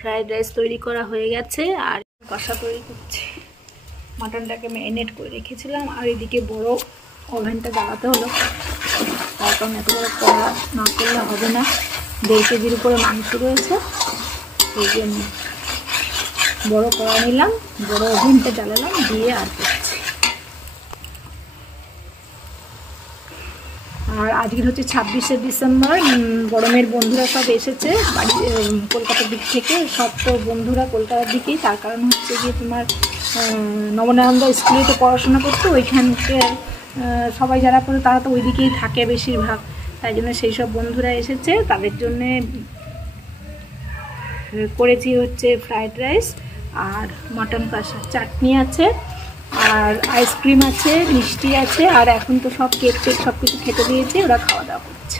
Fried rice তৈরি করা হয়ে গেছে আর কষা তৈরি করছি। মাটনটাকে ম্যারিনেট করে রেখেছিলাম আর এদিকে বড় ওভেনটা জ্বালাতে হলো, তার কারণ এত বড় কড়া না করলে হবে না। 1.5 কেজির উপরে মাংস রয়েছে, এই জন্য বড় কড়া নিলাম, বড় ওভেনটা জ্বালালাম, দিয়ে আর করছি। আর আজকের হচ্ছে 26শে ডিসেম্বর। গরমের বন্ধুরা সব এসেছে বাড়ি কলকাতার দিক থেকে, সব তো বন্ধুরা কলকাতার দিকেই। তার কারণ হচ্ছে গিয়ে তোমার নবনানন্দা স্কুলে তো পড়াশোনা করতো, ওইখানকে সবাই যারা পড়ে তারা তো ওই দিকেই থাকে বেশিরভাগ, তাই জন্য সেই সব বন্ধুরা এসেছে। তাদের জন্যে করেছি হচ্ছে ফ্রাইড রাইস আর মাটন কষা, চাটনি আছে আর আইসক্রিম আছে, মিষ্টি আছে, আর এখন তো সব কেক টেক সব কিছু খেতে দিয়েছে, ওরা খাওয়া দাওয়া করছে।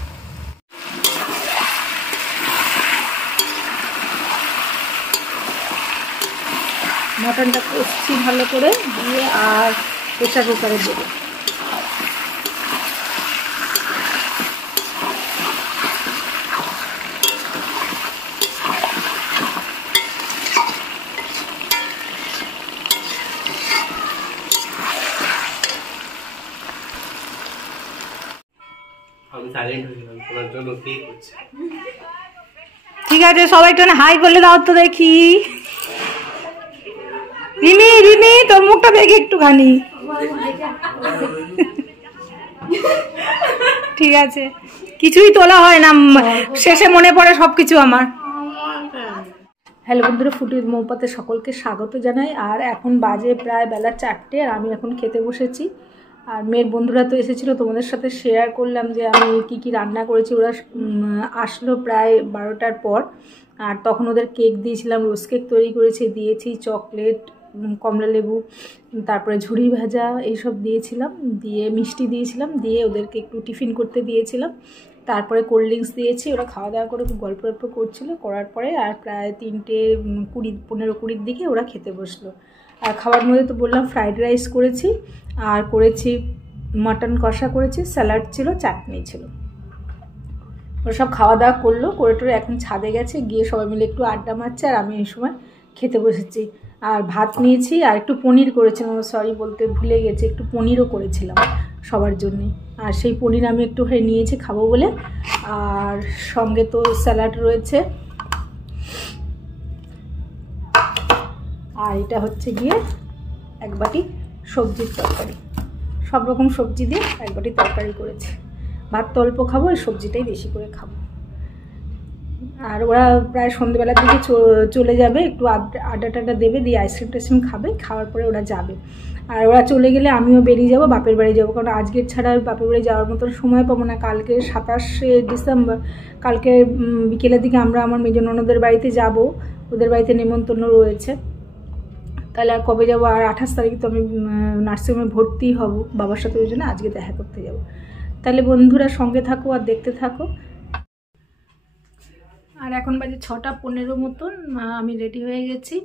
মটনটা কষছি ভালো করে দিয়ে আর প্রেসার কুকারে দেবো। ঠিক আছে, সবাই একটু হাই বলে দাও তো দেখি। রিমি রিমি তোর মুখটা দেখি একটুখানি। ঠিক আছে, কিছুই তোলা হয় না, শেষে মনে পড়ে সবকিছু আমার। হ্যালো বন্ধুরা, ফুটির মৌপাতে সকলকে স্বাগত জানাই। আর এখন বাজে প্রায় বেলা 4টে আর আমি এখন খেতে বসেছি। আর মেয়ের বন্ধুরা তো এসেছিলো, তোমাদের সাথে শেয়ার করলাম যে আমি কি কি রান্না করেছি। ওরা আসলো প্রায় 12টার পর, আর তখন ওদের কেক দিয়েছিলাম, রোজ কেক তৈরি করেছি, দিয়েছি চকলেট, কমলা লেবু, তারপরে ঝুড়ি ভাজা এইসব দিয়েছিলাম, দিয়ে মিষ্টি দিয়েছিলাম, দিয়ে ওদেরকে একটু টিফিন করতে দিয়েছিলাম। তারপরে কোল্ড ড্রিঙ্কস দিয়েছি, ওরা খাওয়া দাওয়া করে খুব গল্প করছিলো। করার পরে আর প্রায় 3:15-20 দিকে ওরা খেতে বসলো। আর খাবার মধ্যে তো বললাম ফ্রাইড রাইস করেছি, আর করেছি মাটন কষা করেছি, স্যালাড ছিল, চাটনি ছিল। ওরা সব খাওয়া দাওয়া করলো, করে টোরে এখন ছাদে গেছে, গিয়ে সবাই মিলে একটু আড্ডা মারছে আর আমি এই সময় খেতে বসেছি। আর ভাত নিয়েছি আর একটু পনির করেছিলাম, সরি বলতে ভুলে গেছি, একটু পনিরও করেছিলাম সবার জন্যে। আর সেই পনির আমি একটু নিয়েছি খাবো বলে। আর সঙ্গে তো স্যালাড রয়েছে, আর এটা হচ্ছে গিয়ে এক বাটি সবজির তরকারি, সব রকম সবজি দিয়ে এক বাটি তরকারি করেছে। ভাত তো অল্প খাবো, এই সবজিটাই বেশি করে খাবো। আর ওরা প্রায় সন্ধ্যেবেলার দিকে চলে যাবে, একটু আড্ডা টাড্ডা দেবে, দিয়ে আইসক্রিম টাইসক্রিম খাবে, খাওয়ার পরে ওরা যাবে। আর ওরা চলে গেলে আমিও বেরিয়ে যাব, বাপের বাড়ি যাবো, কারণ আজকের ছাড়া বাপের বাড়ি যাওয়ার মতো সময় পাবো না। কালকে 27শে ডিসেম্বর, কালকে বিকেলের দিকে আমরা আমার মেজ ননদের বাড়িতে যাব, ওদের বাড়িতে নেমন্তন্ন রয়েছে। তাহলে আর কবে যাবো? আর 28 তারিখ তো আমি নার্সিংহোমে ভর্তি হব বাবার সাথে, ওই জন্য আজকে দেখা করতে যাব। তাহলে বন্ধুরা সঙ্গে থাকো আর দেখতে থাকো। আর এখন বাজে 6:15 মতন, আমি রেডি হয়ে গেছি,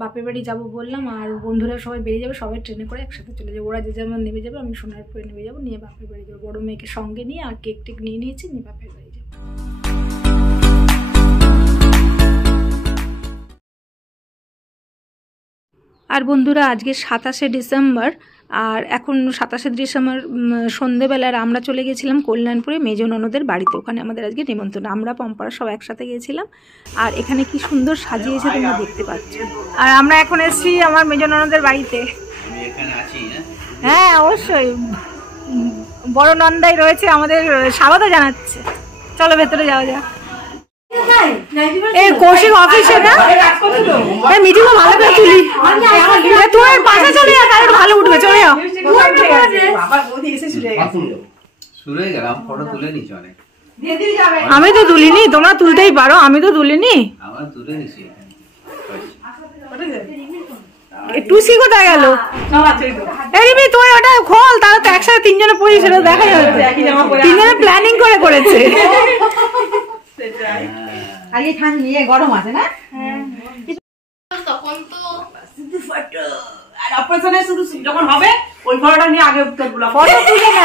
বাপের বাড়ি যাব বললাম। আর বন্ধুরা সবাই বেরিয়ে যাবে, সবাই ট্রেনে করে একসাথে চলে যাবো। ওরা যে যেমন নেমে যাবে, আমি সোনারপুরে নেমে যাবো, নিয়ে বাপের বাড়ি যাবো। বড়ো মেয়েকে সঙ্গে নিয়ে আর কেক টেক নিয়ে নিয়েছি, নিয়ে বাপের বাড়ি যাবো। আর বন্ধুরা আজকে 27শে ডিসেম্বর, আর এখন 27শে ডিসেম্বর সন্ধেবেলার আমরা চলে গেছিলাম কল্যাণপুরে মেজ ননদের বাড়িতে। ওখানে আমাদের আজকে নিমন্ত্রণ, আমরা পম্পারা সব একসাথে গিয়েছিলাম। আর এখানে কি সুন্দর সাজিয়েছে তোমরা দেখতে পাচ্ছ। আর আমরা এখন এসেছি আমার মেজ ননদের বাড়িতে। হ্যাঁ অবশ্যই, বড় নন্দাই রয়েছে আমাদের, স্বাগত জানাচ্ছে। চলো ভেতরে যাওয়া যাক। এই কৌশিক অফিসে না মিটিং ভালো করে তুলি, তোমার পাশে চলে যা, তাহলে ভালো উঠবে। চলে যাও। আমি তো তুলিনি, তোমরা তুলতেই পারো, আমি তো তুলিনি। টুসি কোথায় গেল? তুই ওটা খোল, তাহলে তো একসাথে 3 জনে পড়ি, সেটা দেখা যাবে। 3 জনে প্ল্যানিং করে করেছে। আর এই ঠান্ডা নিয়ে গরম আছে না, তখন তো আর অপারেশনের শুধু যখন হবে ওই ফটোটা নিয়ে আগে উত্তর বলা ফটো তুলে না,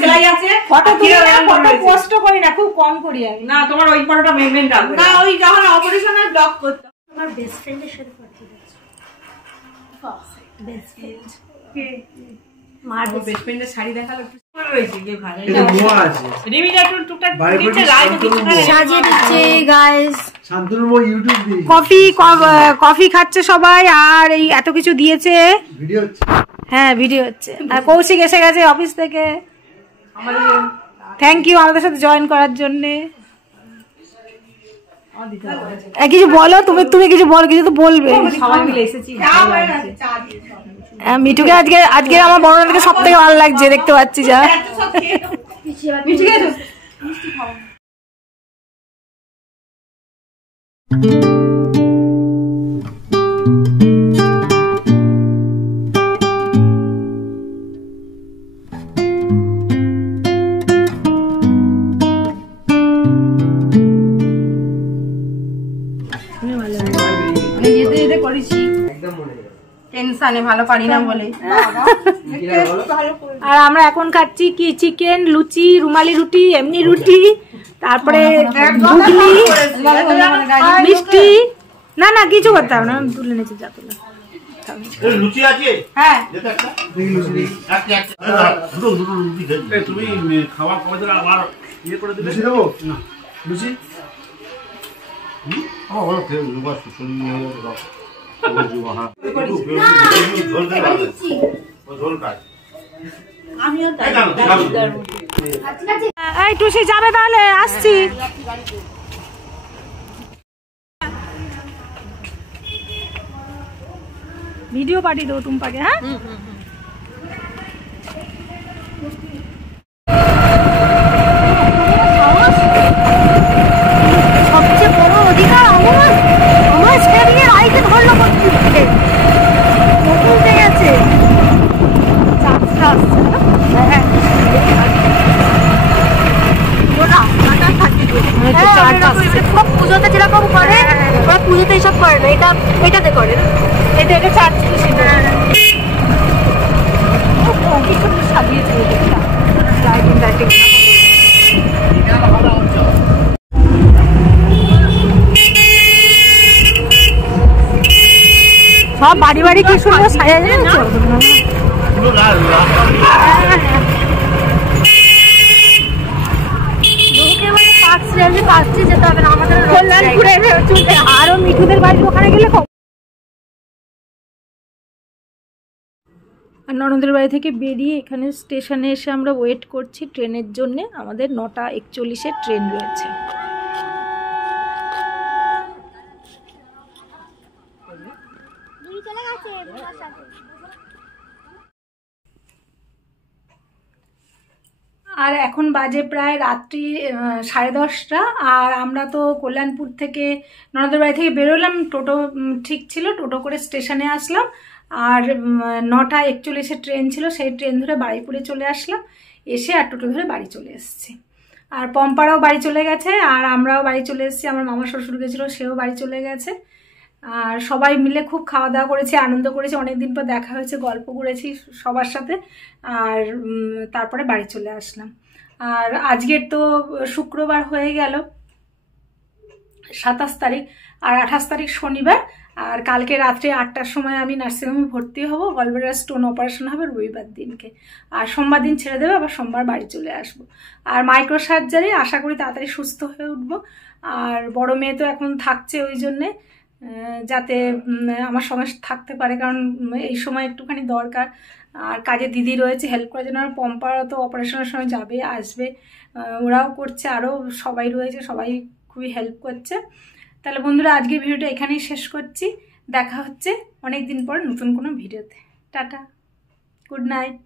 সেলাই আছে ফটো তুলে না, ফটো পোস্ট করি না, খুব কম করি আমি। না তোমার ওই ফটোটা মেনটেন রাখবে না, ওই যখন অপারেশন আর ব্লক করতে। আমার বেস্ট ফ্রেন্ডের সাথে পার্টি আছে। বেস্ট ফ্রেন্ড কে? মার বেস্ট ফ্রেন্ডের শাড়ি দেখালো একটু রয়েছে যে ভালো। এটা মোয়া আছে। রিমিটা একটু টুকটাক নিচে লাইভ সাজিয়ে দিচ্ছে গাইস। শান্তনুর বউ ইউটিউব দিয়ে কফি খাচ্ছে সবাই, আর এই এত কিছু দিয়েছে। ভিডিও হচ্ছে। হ্যাঁ ভিডিও হচ্ছে। আর কৌশিক এসে গেছে অফিস থেকে। থ্যাংক ইউ আমাদের সাথে জয়েন করার জন্য। কিছু বলো, তুমি কিছু বলো, কিছু তো বলবে। সবাই মিলে এসেছি। মিঠুকে আজকে আমার বড় থেকে সব থেকে ভালো লাগছে, দেখতে পাচ্ছি যা। টেনশনে ভালো পারি না বলে। আর আমরা এখন খাচ্ছি কি চিকেন, লুচি, রুমালি রুটি, এমনি রুটি, তারপরে ঘুগনি, মিষ্টি। না না কিছু করতে হবে না, তুলে নিয়েছি যা তুলে। লুচি আছে? হ্যাঁ তুমি খাবার কবে থেকে আবার ইয়ে করে দিলে? লুচি দেবো না? লুচি এই টুসি যাবে তাহলে, আসছি। ভিডিও পাঠিয়ে দেবো তুমি পাকে। হ্যাঁ সবচেয়ে বড় অধিকার আমার স্টেরিং এর আইতে ধরলো করতে উঠে গেছে। পুজোতে যেরকম করে ওরা পুজোতে এইসব করে না, এটাতে করে না। এটা চার্জ সাজিয়েছে লাইটিং লাইটিং। সব বাড়ি বাড়ি কি সুন্দর সাজা যাচ্ছে। আরো মিঠুদের বাড়ির ওখানে গেলে আর ননদের বাড়ি থেকে বেরিয়ে এখানে স্টেশনে এসে আমরা ওয়েট করছি ট্রেনের জন্য। আমাদের 9:41 ট্রেন রয়েছে। আর এখন বাজে প্রায় রাত্রি 10:30। আর আমরা তো কল্যাণপুর থেকে ননদের বাড়ি থেকে বেরোলাম, টোটো ঠিক ছিল, টোটো করে স্টেশনে আসলাম। আর 9:41 ট্রেন ছিল, সেই ট্রেন ধরে বাড়িপুরে চলে আসলাম। এসে আর টোটো ধরে বাড়ি চলে এসেছি। আর পম্পারাও বাড়ি চলে গেছে, আর আমরাও বাড়ি চলে এসেছি। আমার মামা শ্বশুর গেছিলো, সেও বাড়ি চলে গেছে। আর সবাই মিলে খুব খাওয়া দাওয়া করেছি, আনন্দ করেছি, অনেকদিন পর দেখা হয়েছে, গল্প করেছি সবার সাথে। আর তারপরে বাড়ি চলে আসলাম। আর আজকের তো শুক্রবার হয়ে গেল 27 তারিখ, আর 28 তারিখ শনিবার। আর কালকে রাত্রে 8টার সময় আমি নার্সিংহোমে ভর্তি হব, গলব্লাডার স্টোন অপারেশন হবে রবিবার দিনকে। আর সোমবার দিন ছেড়ে দেবে, আবার সোমবার বাড়ি চলে আসব। আর মাইক্রো সার্জারি, আশা করি তাড়াতাড়ি সুস্থ হয়ে উঠব। আর বড় মেয়ে তো এখন থাকছে, ওই জন্যে যাতে আমার সঙ্গে থাকতে পারে, কারণ এই সময় একটুখানি দরকার। আর কাজে দিদি রয়েছে হেল্প করার জন্য। আর পম্পারা তো অপারেশনের সময় যাবে আসবে, ওরাও করছে, আরও সবাই রয়েছে, সবাই খুবই হেল্প করছে। তাহলে বন্ধুরা আজকের ভিডিওটা এখানেই শেষ করছি। দেখা হচ্ছে অনেক দিন পর নতুন কোনো ভিডিওতে। Tata, good night.